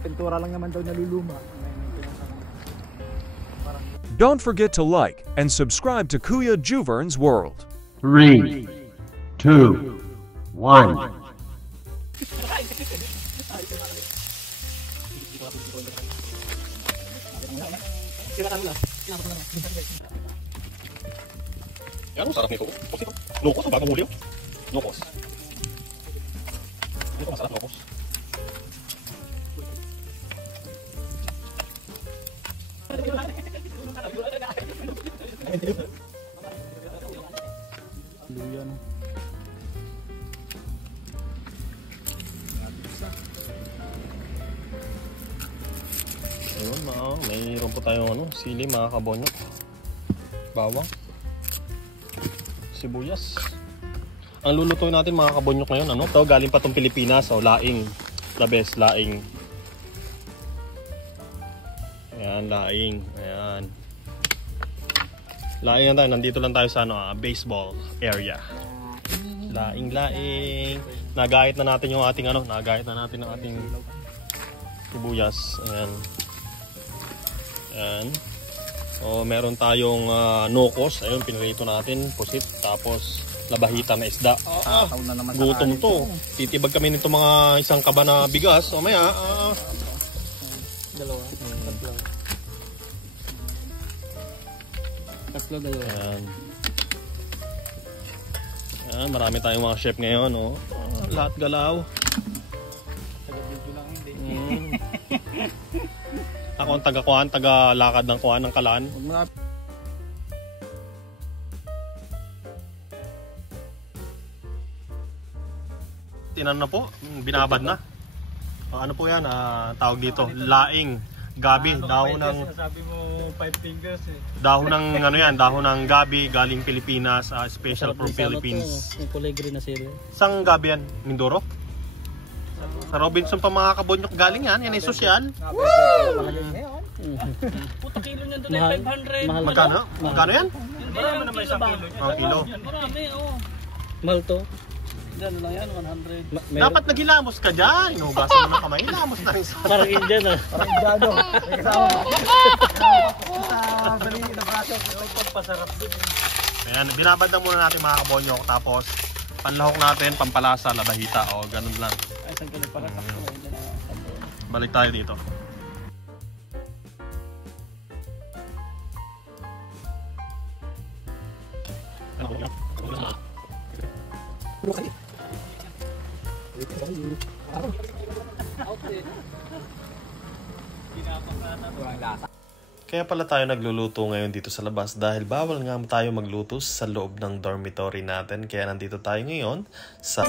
Pintura lang naman daw naluluma. Don't forget to like and subscribe to Kuya Juvern's World. 3, 2, 1. Yan, sarap nito. Locos, ang bagong huli. Locos. Ito masarap, locos. Luya no. Ayun, mayroon po tayong sili mga kabonyok. Bawang. Sibuyas. Ang lulutuin natin mga kabonyok ngayon, to galing pa tong Pilipinas, laing. The best laing. Ayan, laing. Ayan. Laing na tayo, nandito lang tayo sa baseball area. Laing. Nagahit na natin yung ating nagahit na natin ang ating sibuyas. Ayan. Ayan. So, meron tayong nokos. Ayun, pinirito natin. Pusit. Tapos, labahita na isda. Gutom to. Titibag kami nito mga isang kaba na bigas. O maya, Dalawa. Tatlo, dalawa. Ayan. Ayan, marami tayong mga chef ngayon. Lahat galaw. Taga-video lang hindi. Ako ang taga-kuhan, taga-lakad ng kuhan ng kalan. Tinan na po, binabad na. Ano po yan, tawag dito, laing, gabi, dahon ng... Sabi mo 5 fingers eh. Dahon ng dahon ng gabi, galing Pilipinas, special from Philippines. Yung kulay green na sili. Saan gabi yan? Mindoro? Sa Robinson pa mga kabonyok galing yan ay sosyal. Puta kilo niyan doon ay 500. Magkano? Magkano yan? Marami naman isang kilo niyan. Ang kilo. Marami, Mahal to. Diyan lang yan, 100. Dapat nagilamos ka dyan. Inugasan mo ng kamay. Ilamos na rin sa... Parang Indian Parang Indiano. May kasama. Sa balihin ng prato. Pagpasarap din. Ayan, binabad na muna natin mga kabonyok. Tapos panlahok natin, pampalasa, labahita. O ganun lang. Ay, saan ka nagpala sa Balik tayo dito. Kaya pala tayo nagluluto ngayon dito sa labas dahil bawal nga tayo magluto sa loob ng dormitory natin. Kaya nandito tayo ngayon sa...